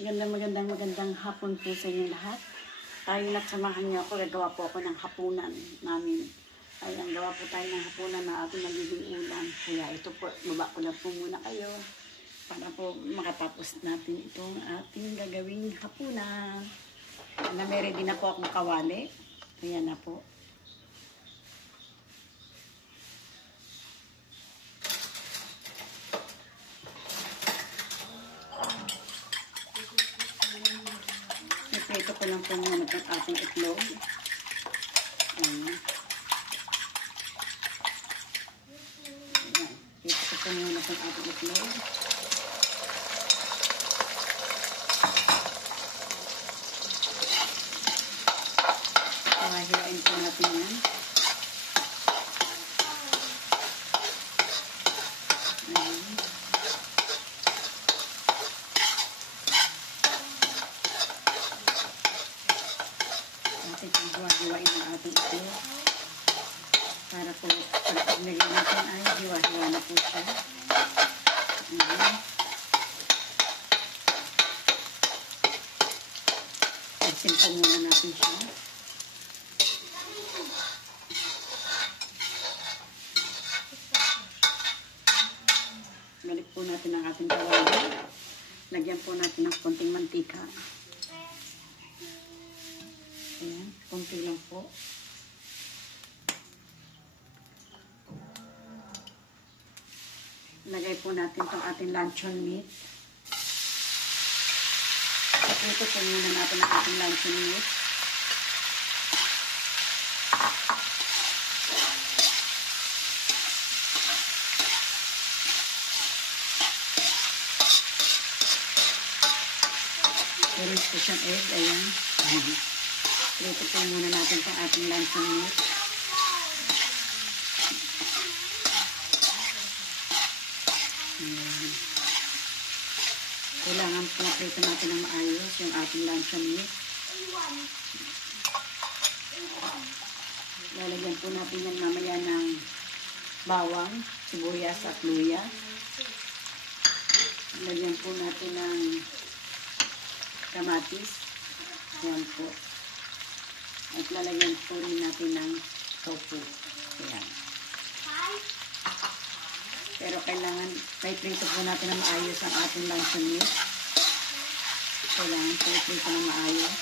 Magandang hapon po sa inyo lahat. Tayo na't samahan niyo ako. Gagawa po ako ng hapunan namin. Ayan, gawa po tayo ng hapunan na ating magiging ulam. Kaya ito po, baba ko na po muna kayo para po makatapos natin itong ating gagawing hapunan. Namere din na po akong kawali. Ayan na po. Ito ko lang po muna ng ating itlog. Ayan. Ito ko po muna ng ating itlog. Hilain po natin yan. Ayan. Hiwa-hiwain ang ating ito para po pag naging natin ay hiwa-hiwa na po siya. Pagsin po muna natin siya. Balik po natin ang ating kawali. Lagyan po natin ng konting mantika. Ayan, konti lang po. Lagay po natin itong ating luncheon meat. Ito po muna natin ang ating luncheon meat. Meron po siyang egg. Ayan. Ito po muna natin itong ating luncheon meat. Kailangan po naprito natin ng maayos yung ating luncheon meat. Lalagyan po natin yan mamaya ng bawang, sibuyas at luya. Lalagyan po natin ng kamatis. Yan po. At lalagyan po rin natin ng tofu. Ayan. Pero kailangan, may prito po natin ng maayos ang ating luncheon meat. Kailangan po prito ng maayos.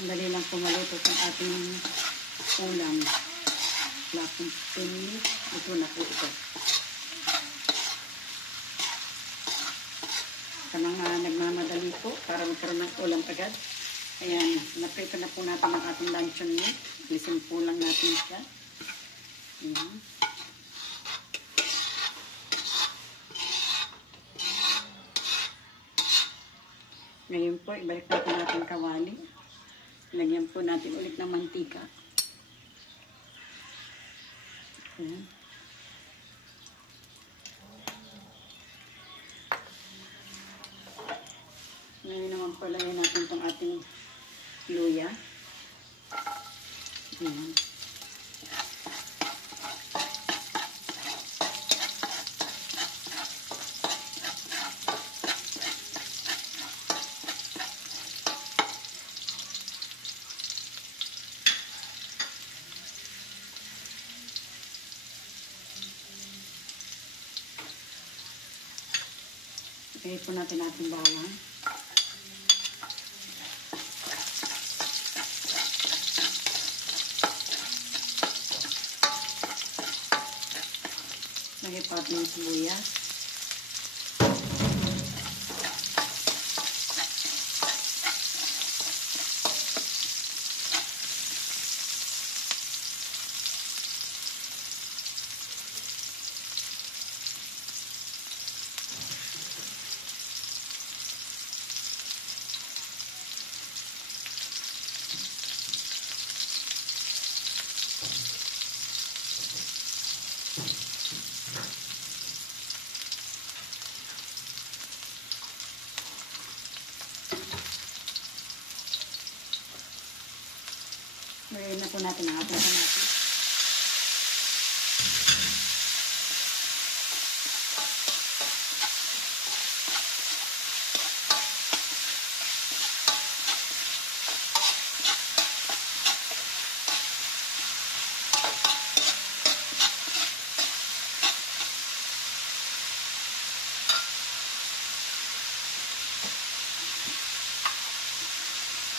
Sandali lang po maluto ang ating ulam. Wala pong 10 minutes. Ito na po ito. Sa mga nagmamadali po para magkaroon ng ulam agad. Ayan, naprito na po natin ang ating luncheon meat. Lisin po lang natin siya. Ayan. Ngayon po, ibalik natin natin kawali. Lagyan po natin ulit ng mantika. Ayan. Ngayon naman po lagyan natin itong ating luya. Ayan. Lagay po natin ating bawang. Lagay po natin yung sibuyas. Lagyan na po natin ang ating kamatis.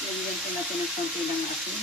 Lagyan po natin ng konti ng asin.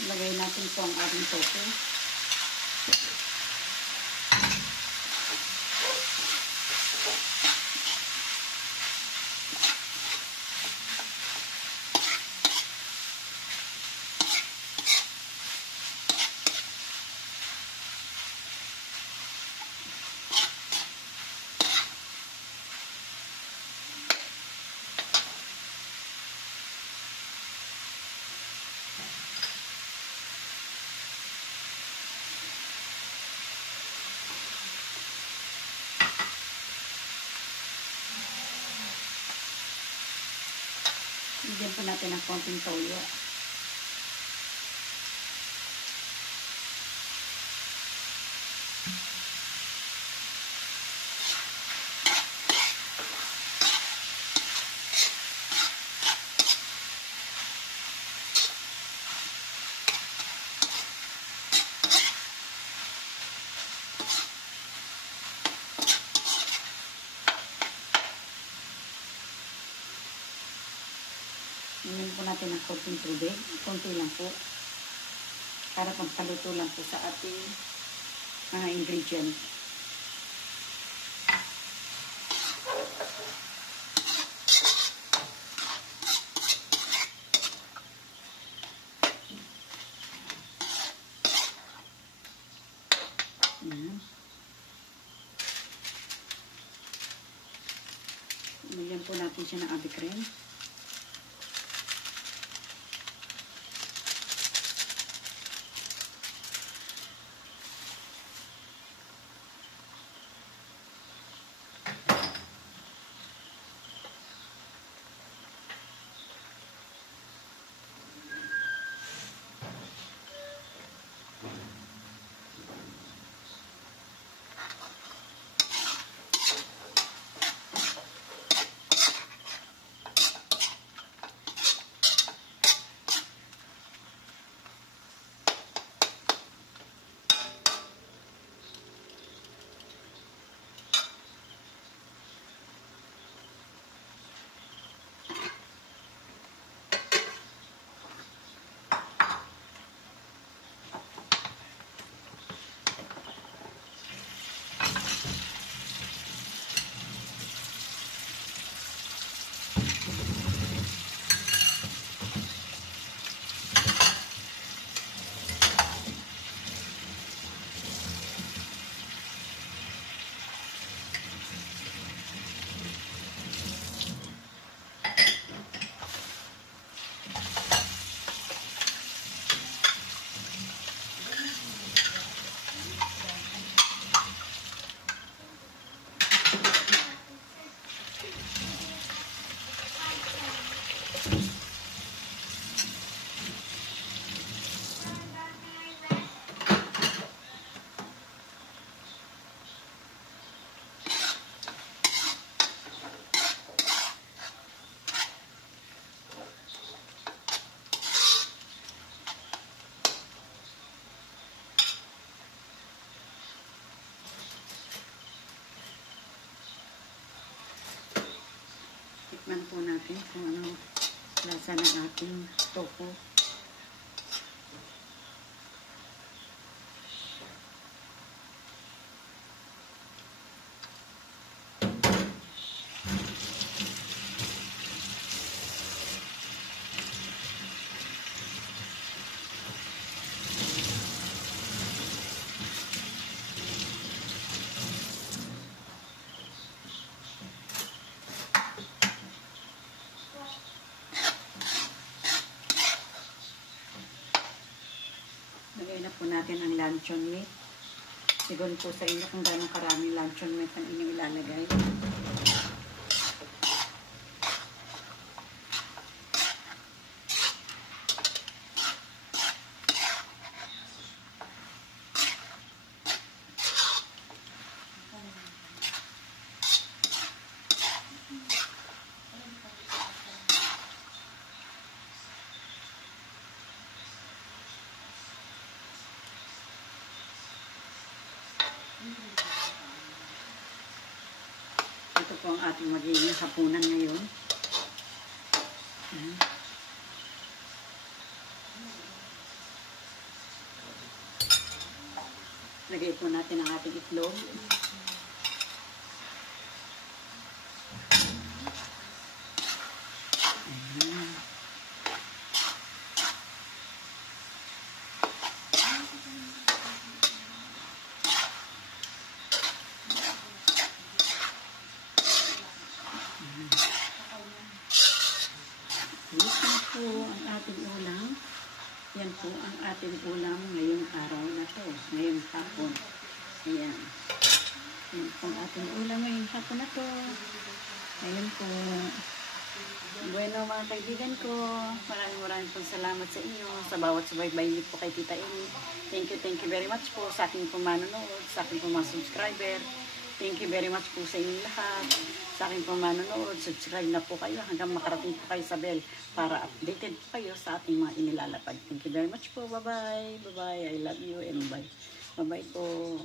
Lagay natin po ang ating tofu. Bigyan po natin ng konting toyo. Inumin po natin ng konting tubig. Konti lang po. Para pampaluto lang po sa ating mga ingredient. Bigyan po natin siya ng api cream. Tikman po natin kung ano lasa ng ating tofu. po natin ang luncheon meat. Sigon po sa inyo kung gano'ng karaming luncheon meat ang inyong ilalagay. Ito po ang ating magiging hapunan ngayon. Ayan. Lagay po natin ang ating itlog. Ayan. Yan po ang ating ulam. Yan po ang ating ulam ngayong araw na to. Ngayong hapon. Ayan. Yan po ang ating ulam ngayong hapon na to. Ayan po. Bueno mga kaibigan ko, maraming pong salamat sa inyo sa bawat subaybay niyo po kay Tita Amy. Thank you very much po sa aking pumanonood, sa aking mga subscriber. Thank you very much po sa inyong lahat. Sa aking pumanonood, subscribe na po kayo hanggang makarating po kayo sa bell para updated po kayo sa ating mga inilalapag. Thank you very much po. Bye-bye. Bye-bye. I love you and bye. Bye-bye po.